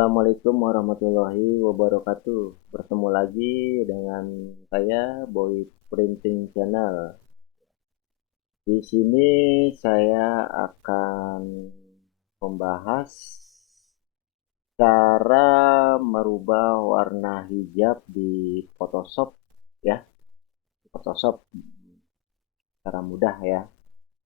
Assalamualaikum warahmatullahi wabarakatuh. Bertemu lagi dengan saya Boy Printing Channel. Di sini saya akan membahas cara merubah warna hijab di Photoshop ya. Photoshop cara mudah ya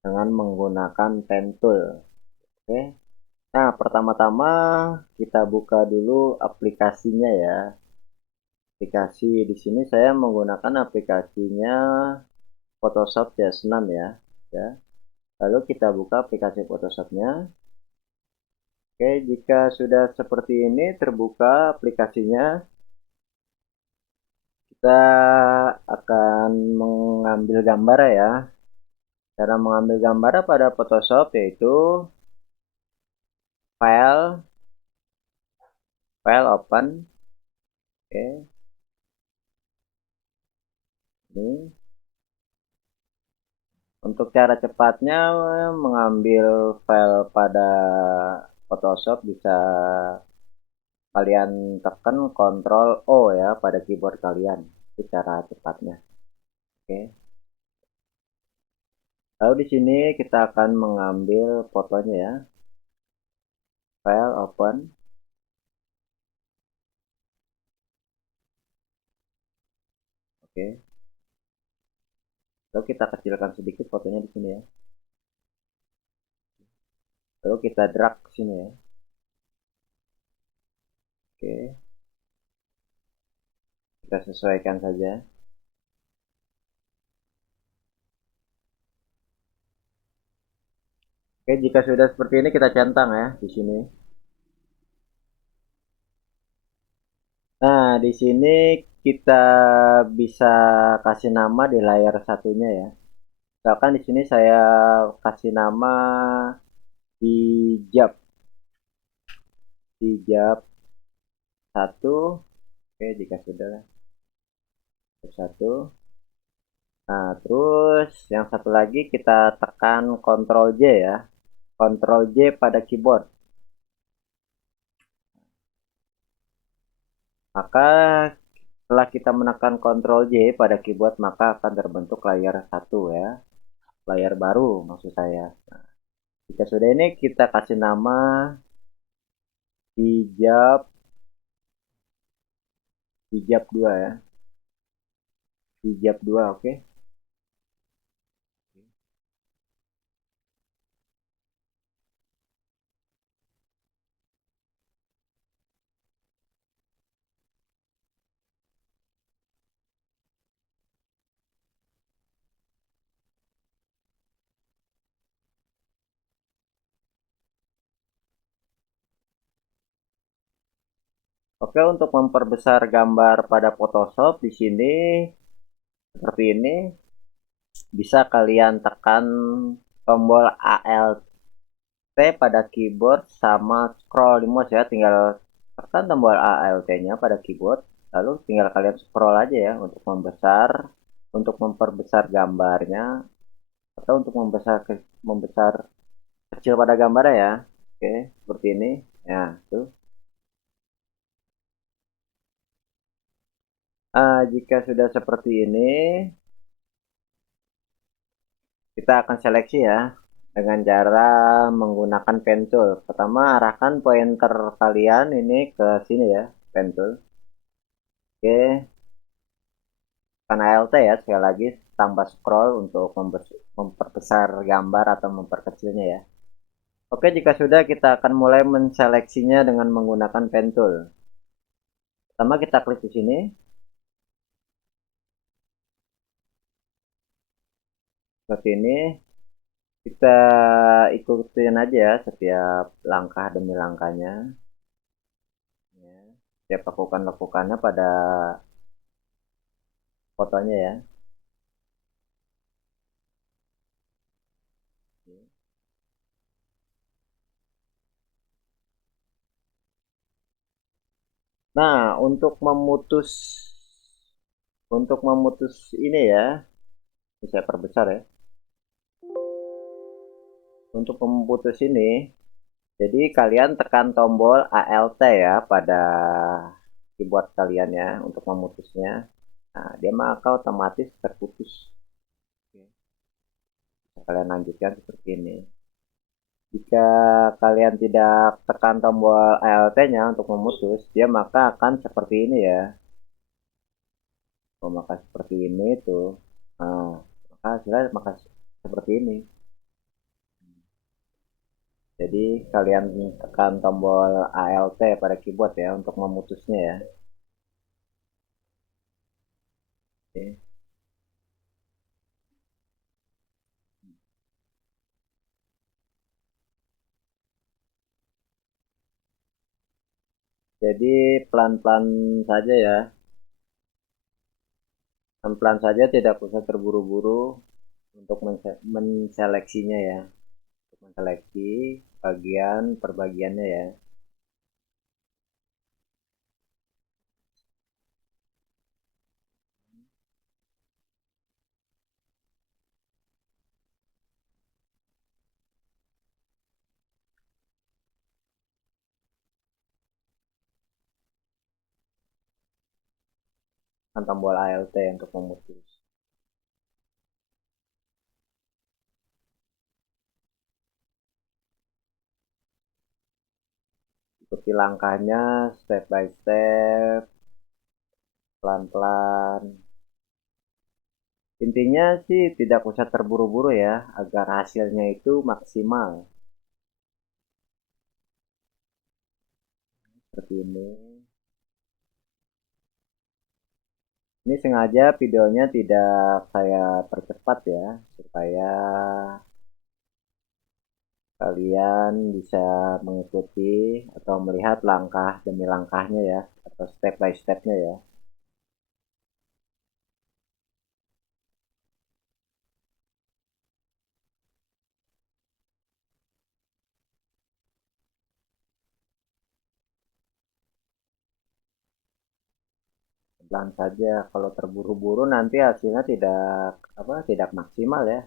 dengan menggunakan pen tool. Oke. Nah, pertama-tama kita buka dulu aplikasinya ya. Aplikasi di sini saya menggunakan aplikasinya Photoshop CS6 ya. Lalu kita buka aplikasi Photoshopnya. Oke, jika sudah seperti ini terbuka aplikasinya, kita akan mengambil gambar ya. Cara mengambil gambar pada Photoshop yaitu file open. Oke, ini. Untuk cara cepatnya mengambil file pada Photoshop bisa kalian tekan Ctrl O ya pada keyboard kalian. Itu cara cepatnya. Oke. Lalu di sini kita akan mengambil fotonya ya. File open. Oke. Lalu kita kecilkan sedikit fotonya di sini ya. Lalu kita drag ke sini ya. Oke. Kita sesuaikan saja. Oke, jika sudah seperti ini kita centang ya di sini. Nah, di sini kita bisa kasih nama di layar satunya ya. Misalkan di sini saya kasih nama hijab, hijab satu. Oke, jika sudah satu. Nah, terus yang satu lagi kita tekan Ctrl J ya. Ctrl J pada keyboard. Maka setelah kita menekan Ctrl J pada keyboard, maka akan terbentuk layar satu ya. Layar baru maksud saya. Nah, jika sudah ini kita kasih nama hijab 2 ya. Hijab 2, oke. Oke, untuk memperbesar gambar pada Photoshop di sini seperti ini bisa kalian tekan tombol Alt pada keyboard sama scroll di mouse ya, tinggal tekan tombol Alt-nya pada keyboard, lalu tinggal kalian scroll aja ya untuk membesar, untuk memperbesar gambarnya atau untuk membesar kecil pada gambarnya ya. Oke, seperti ini. Ya, tuh. Jika sudah seperti ini, kita akan seleksi ya dengan cara menggunakan pen tool. Pertama, arahkan pointer kalian ini ke sini ya, pen tool. Oke, tekan Alt ya sekali lagi, tambah scroll untuk memperbesar gambar atau memperkecilnya ya. Oke, jika sudah kita akan mulai menseleksinya dengan menggunakan pen tool. Pertama kita klik di sini. Seperti ini. Kita ikutin aja ya setiap langkah demi langkahnya. Ya, setiap lekukan-lekukannya pada fotonya ya. Nah, untuk memutus ini ya, saya perbesar ya. Untuk memutus ini, Jadi kalian tekan tombol Alt ya pada keyboard kalian ya untuk memutusnya. Nah, dia maka otomatis terputus. Oke. Kalian lanjutkan seperti ini. Jika kalian tidak tekan tombol Alt-nya untuk memutus, dia maka akan seperti ini ya. Oh, maka seperti ini tuh. Nah, maka hasilnya maka seperti ini. Jadi kalian tekan tombol Alt pada keyboard ya untuk memutusnya ya. Oke. Jadi pelan-pelan saja ya. Pelan-pelan saja, tidak usah terburu-buru untuk menseleksinya ya. Untuk menseleksi bagian per bagiannya ya. Tekan tombol Alt untuk memutus. Ikuti langkahnya step by step, pelan-pelan. Intinya sih tidak usah terburu-buru ya, agar hasilnya itu maksimal. Seperti ini. Ini sengaja videonya tidak saya percepat ya, supaya kalian bisa mengikuti atau melihat langkah demi langkahnya ya, atau step by stepnya ya. Pelan saja, kalau terburu-buru nanti hasilnya tidak maksimal ya.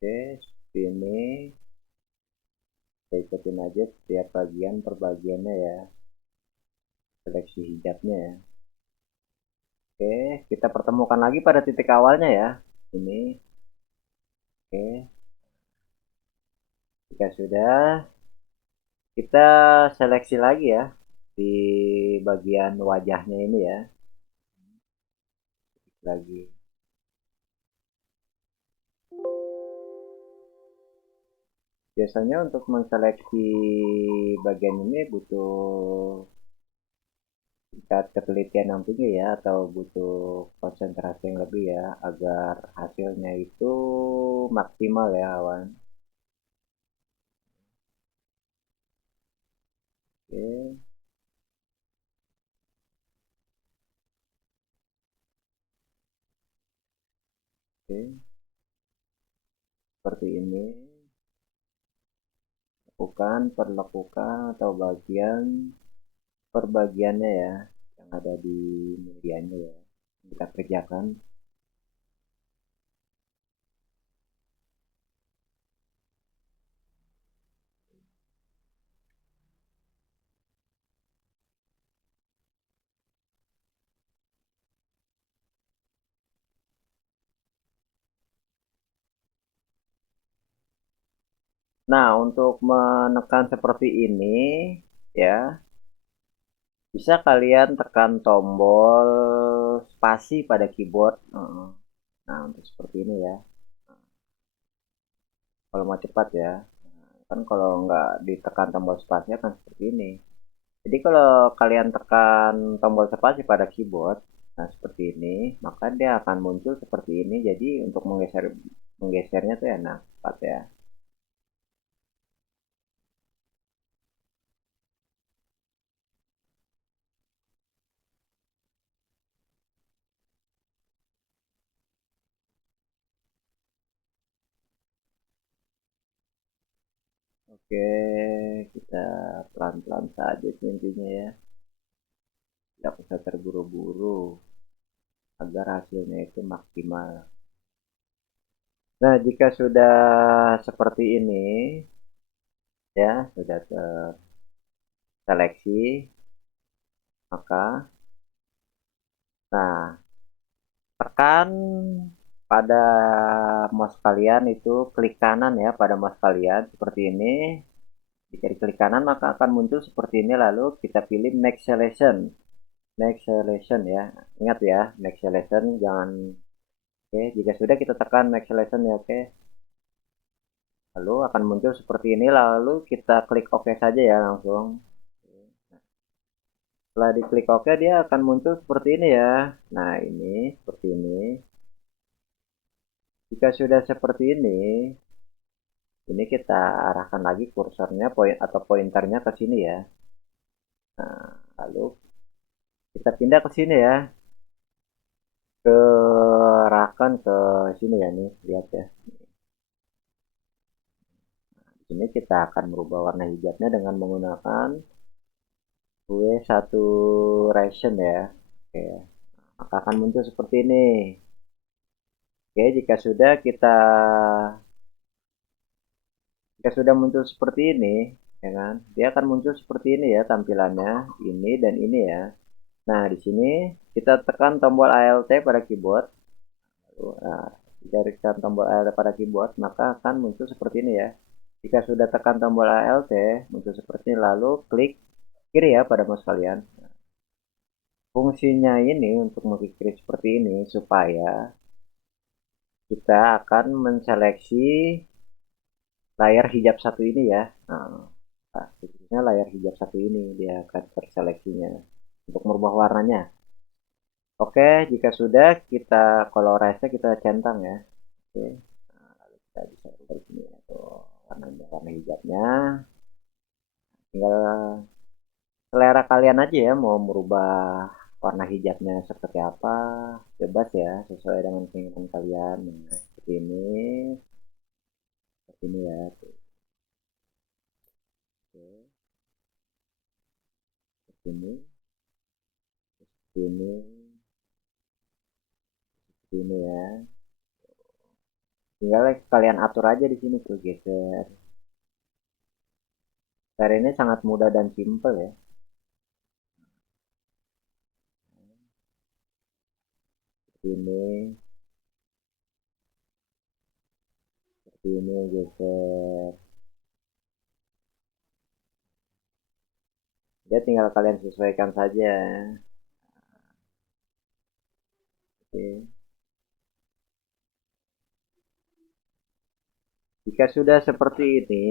Oke, seperti ini. Kita ikutin aja setiap bagian per bagiannya ya, seleksi hijabnya ya. Oke, kita pertemukan lagi pada titik awalnya ya. Ini, oke. Jika sudah, kita seleksi lagi ya di bagian wajahnya ini ya. Lagi. Biasanya untuk menseleksi bagian ini butuh tingkat ketelitian yang tinggi ya, atau butuh konsentrasi yang lebih ya, agar hasilnya itu maksimal ya kawan. Oke, oke. Seperti ini. Lakukan perlakukan atau bagian per bagiannya ya, yang ada di medianya ya, kita kerjakan. Nah, untuk menekan seperti ini ya, bisa kalian tekan tombol spasi pada keyboard. Nah, untuk seperti ini ya. Kalau mau cepat ya. Kan kalau nggak ditekan tombol spasi akan seperti ini. Jadi kalau kalian tekan tombol spasi pada keyboard, nah seperti ini, maka dia akan muncul seperti ini. Jadi untuk menggesernya tuh enak, cepat ya. Oke, kita pelan-pelan saja sih intinya ya. tidak usah terburu-buru agar hasilnya itu maksimal. Nah, jika sudah seperti ini, ya, sudah terseleksi, maka, nah, tekan pada mouse kalian itu, klik kanan ya pada mouse kalian, seperti ini. Jika diklik kanan, maka akan muncul seperti ini, lalu kita pilih Make Selection. Make Selection ya, ingat ya, Make Selection, jangan. Oke, jika sudah kita tekan Make Selection ya, oke. Lalu akan muncul seperti ini, lalu kita klik OK saja ya langsung. Setelah diklik OK, dia akan muncul seperti ini ya. Nah, ini seperti ini. Jika sudah seperti ini kita arahkan lagi kursornya atau pointernya ke sini ya. Nah, lalu kita pindah ke sini ya. Kerahkan ke sini ya nih, lihat ya. Di sini kita akan merubah warna hijabnya dengan menggunakan W1 ya. Oke, maka akan muncul seperti ini. Oke, jika sudah muncul seperti ini, ya kan, dia akan muncul seperti ini ya tampilannya, ini dan ini ya. Nah, di sini kita tekan tombol Alt pada keyboard. Lalu, nah, jika tekan tombol Alt pada keyboard, maka akan muncul seperti ini ya. Jika sudah tekan tombol Alt, muncul seperti ini, lalu klik kiri ya pada mouse kalian. Fungsinya ini untuk mengklik seperti ini supaya kita akan menseleksi layar hijab satu ini ya. Nah, khususnya layar hijab satu ini dia akan terseleksinya untuk merubah warnanya. Oke, jika sudah kita colorize kita centang ya. Oke, nah, lalu kita bisa ubah sini ya, tuh warna hijabnya. Tinggal selera kalian aja ya mau merubah warna hijabnya seperti apa, bebas ya sesuai dengan keinginan kalian. Nah, seperti ini ya. Tuh. Oke, seperti ini, seperti ini, seperti ini ya. Tinggal kalian atur aja di sini tuh geser. Cara ini sangat mudah dan simple ya. Seperti ini geser. Ya tinggal kalian sesuaikan saja. Oke. Jika sudah seperti ini,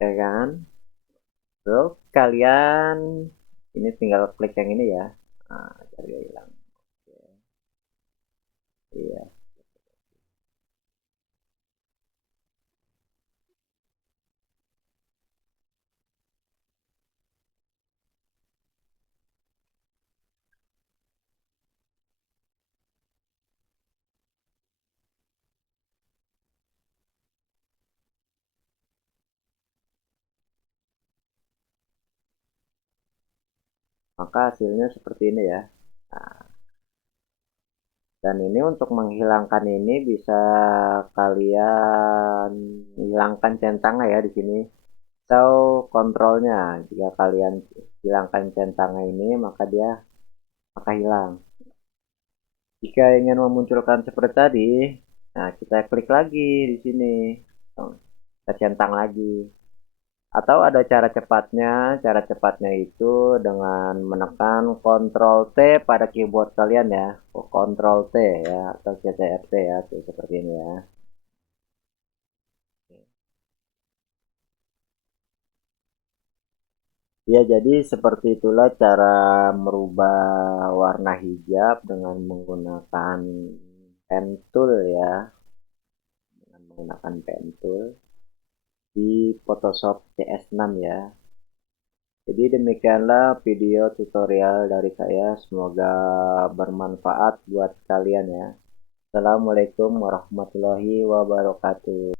ya kan? Terus kalian ini tinggal klik yang ini ya. Nah, cari hilang. Oke. Iya. Maka hasilnya seperti ini ya. Nah, dan ini untuk menghilangkan ini bisa kalian hilangkan centangnya ya di sini. So, kontrolnya jika kalian hilangkan centangnya ini maka hilang. Jika ingin memunculkan seperti tadi, nah kita klik lagi di sini. Kita centang lagi. Atau ada cara cepatnya. Cara cepatnya itu dengan menekan Ctrl T pada keyboard kalian ya. Ctrl T ya atau CTRT ya, tuh seperti ini ya. Ya, jadi seperti itulah cara merubah warna hijab dengan menggunakan pen tool ya. Dengan menggunakan pen tool di Photoshop CS6 ya. Jadi demikianlah video tutorial dari saya. Semoga bermanfaat buat kalian ya. Assalamualaikum warahmatullahi wabarakatuh.